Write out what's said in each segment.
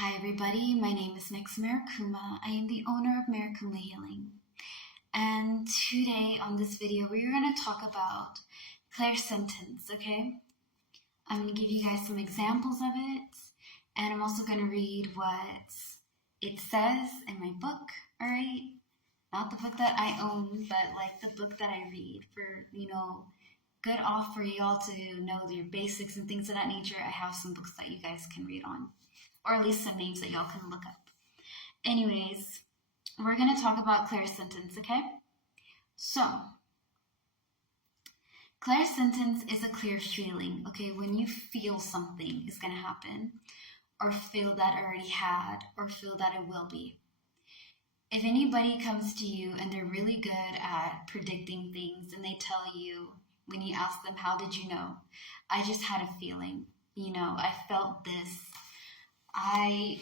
Hi everybody, my name is Nix Marikuma. I am the owner of Marikuma Healing. And today on this video, we're going to talk about clairsentience, okay? I'm going to give you guys some examples of it, and I'm also going to read what it says in my book, alright? Not the book that I own, but like the book that I read for, good off for y'all to know your basics and things of that nature. I have some books that you guys can read on, or at least some names that y'all can look up. Anyways, we're going to talk about clairsentience, okay? So, clairsentience is a clear feeling, okay? When you feel something is going to happen, or feel that already had, or feel that it will be. If anybody comes to you and they're really good at predicting things and they tell you, when you ask them, how did you know? I just had a feeling, I felt this. I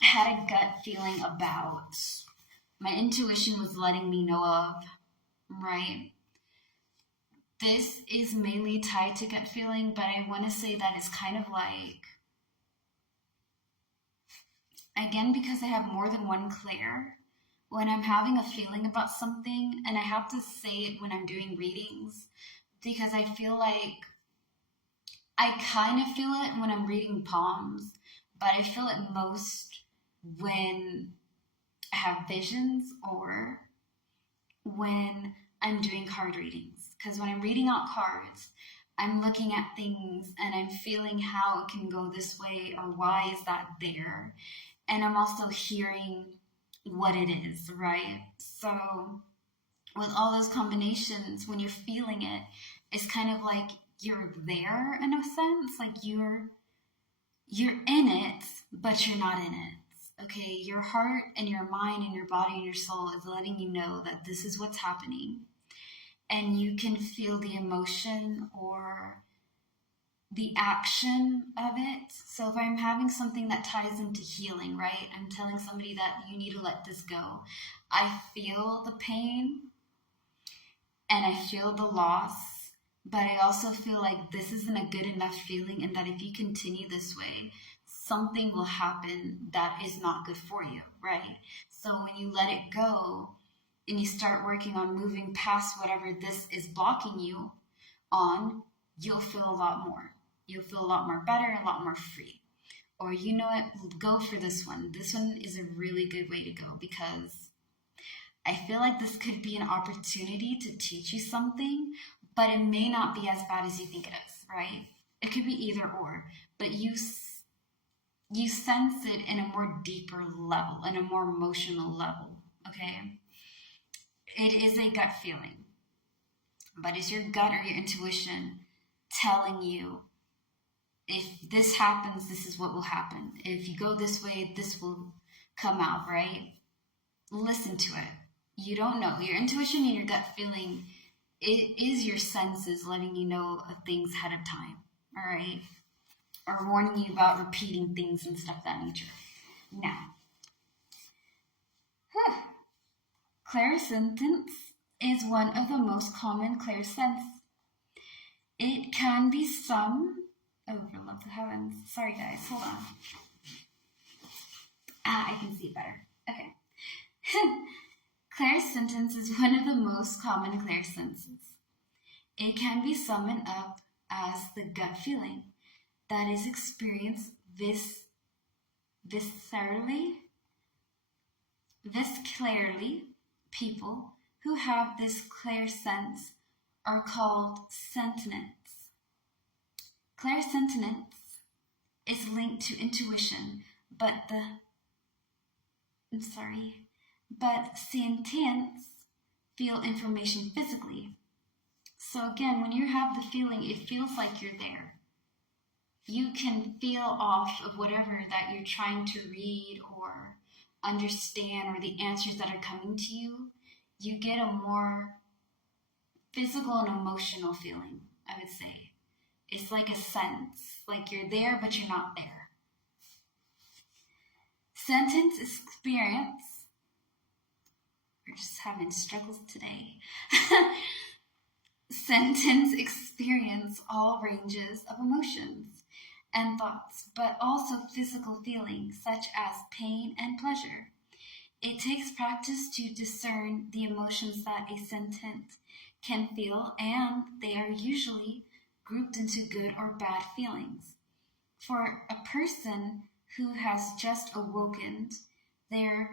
had a gut feeling about, my intuition was letting me know of, right? This is mainly tied to gut feeling, but I want to say that it's kind of like, again, because I have more than one clair, when I'm having a feeling about something, and I have to say it when I'm doing readings, because I feel like, I kind of feel it when I'm reading palms, but I feel it most when I have visions or when I'm doing card readings. Because when I'm reading out cards, I'm looking at things and I'm feeling how it can go this way or why is that there. And I'm also hearing what it is, right? So with all those combinations, when you're feeling it, it's kind of like you're there in a sense, like you're in it, but you're not in it. Okay, your heart and your mind and your body and your soul is letting you know that this is what's happening. And you can feel the emotion or the action of it. So if I'm having something that ties into healing, right? I'm telling somebody that you need to let this go. I feel the pain and I feel the loss, but I also feel like this isn't a good enough feeling and that if you continue this way, something will happen that is not good for you, right? So when you let it go and you start working on moving past whatever this is blocking you on, you'll feel a lot more. You'll feel a lot more better, a lot more free. Or you know what, go for this one. This one is a really good way to go because I feel like this could be an opportunity to teach you something, but it may not be as bad as you think it is, right? It could be either or, but you sense it in a more deeper level, in a more emotional level, okay? It is a gut feeling, but is your gut or your intuition telling you, if this happens, this is what will happen. If you go this way, this will come out, right? Listen to it. You don't know. Your intuition and your gut feeling, it is your senses letting you know of things ahead of time, all right? Or warning you about repeating things and stuff of that nature. Now, clairsentience is one of the most common clairsense. It can be some, oh, for love of heavens. Sorry guys, hold on. I can see it better. Okay. Clairsentience is one of the most common clairsenses. It can be summed up as the gut feeling that is experienced viscerally. People who have this clairsense are called sentients. Clairsentience is linked to intuition, but sentients feel information physically. So again, when you have the feeling, it feels like you're there. You can feel off of whatever that you're trying to read or understand or the answers that are coming to you. You get a more physical and emotional feeling, I would say. It's like a sense, like you're there, but you're not there. Sentence experience, we're just having struggles today. Sentence experience all ranges of emotions and thoughts, but also physical feelings such as pain and pleasure. It takes practice to discern the emotions that a sentient can feel, and they are usually grouped into good or bad feelings. For a person who has just awoken their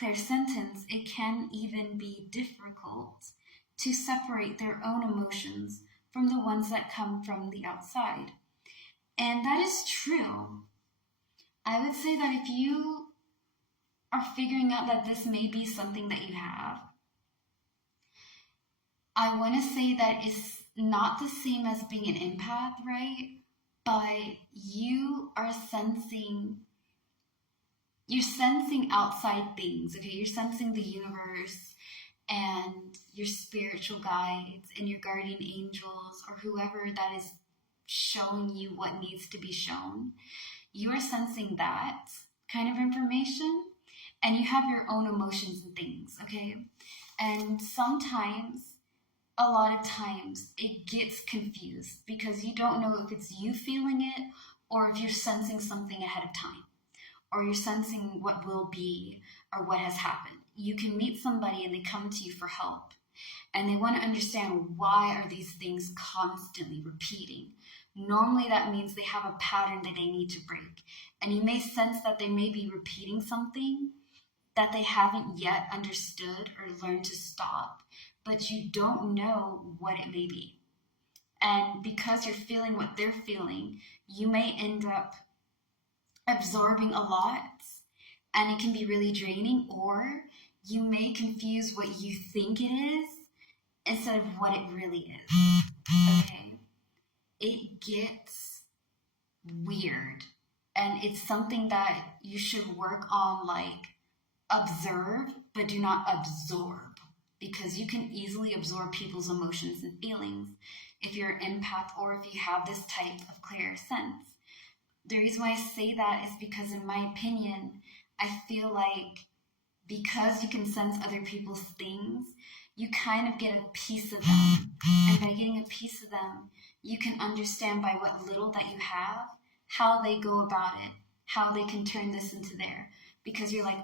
clairsentience, it can even be difficult to separate their own emotions from the ones that come from the outside. And that is true. I would say that if you are figuring out that this may be something that you have, I want to say that it's not the same as being an empath, right? But you're sensing outside things, okay? You're sensing the universe and your spiritual guides and your guardian angels or whoever that is showing you what needs to be shown. You are sensing that kind of information, and you have your own emotions and things, okay? And sometimes, a lot of times, it gets confused because you don't know if it's you feeling it or if you're sensing something ahead of time, or you're sensing what will be or what has happened. You can meet somebody and they come to you for help, and they want to understand why are these things constantly repeating. Normally that means they have a pattern that they need to break, and you may sense that they may be repeating something that they haven't yet understood or learned to stop, but you don't know what it may be. And because you're feeling what they're feeling, you may end up absorbing a lot, and it can be really draining, or you may confuse what you think it is instead of what it really is. Okay? It gets weird, and it's something that you should work on, like observe, but do not absorb, because you can easily absorb people's emotions and feelings if you're an empath or if you have this type of clear sense. The reason why I say that is because, in my opinion, I feel like because you can sense other people's things, you kind of get a piece of them. And by getting a piece of them, you can understand by what little that you have, how they go about it, how they can turn this into there. Because you're like,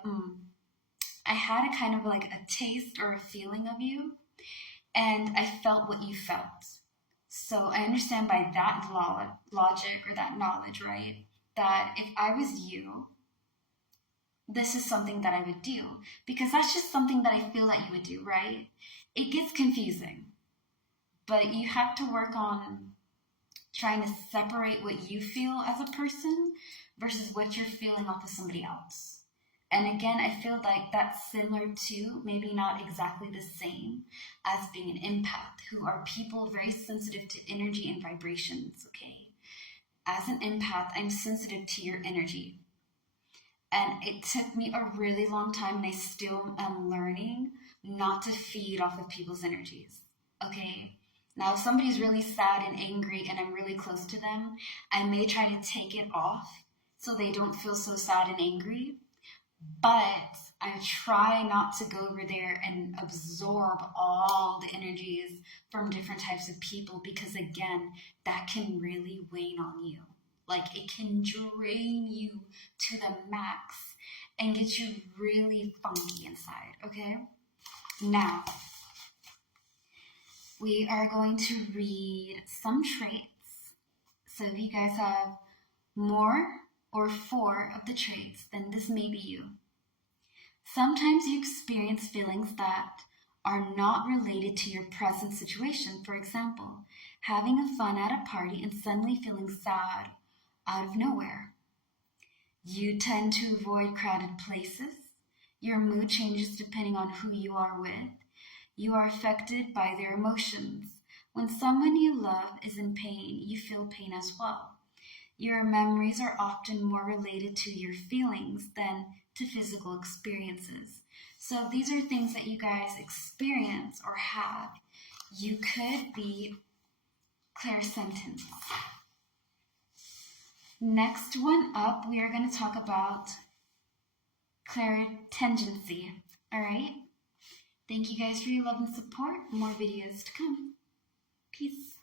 I had a kind of like a taste or a feeling of you, and I felt what you felt. So I understand by that logic or that knowledge, right, that if I was you, this is something that I would do, because that's just something that I feel that you would do, right? It gets confusing, but you have to work on trying to separate what you feel as a person versus what you're feeling off of somebody else. And again, I feel like that's similar to, maybe not exactly the same as being an empath, who are people very sensitive to energy and vibrations, okay? As an empath, I'm sensitive to your energy. And it took me a really long time, and I still am learning not to feed off of people's energies, okay? Now, if somebody's really sad and angry and I'm really close to them, I may try to take it off so they don't feel so sad and angry. But I try not to go over there and absorb all the energies from different types of people, because again, that can really wane on you. Like, it can drain you to the max and get you really funky inside, okay? Now, we are going to read some traits. So if you guys have more or 4 of the traits, then this may be you. Sometimes you experience feelings that are not related to your present situation. For example, having fun at a party and suddenly feeling sad out of nowhere. You tend to avoid crowded places. Your mood changes depending on who you are with. You are affected by their emotions. When someone you love is in pain, you feel pain as well. Your memories are often more related to your feelings than to physical experiences. So these are things that you guys experience or have. You could be clairsentient. Next one up, we are going to talk about clairtendency. All right? Thank you guys for your love and support. More videos to come. Peace.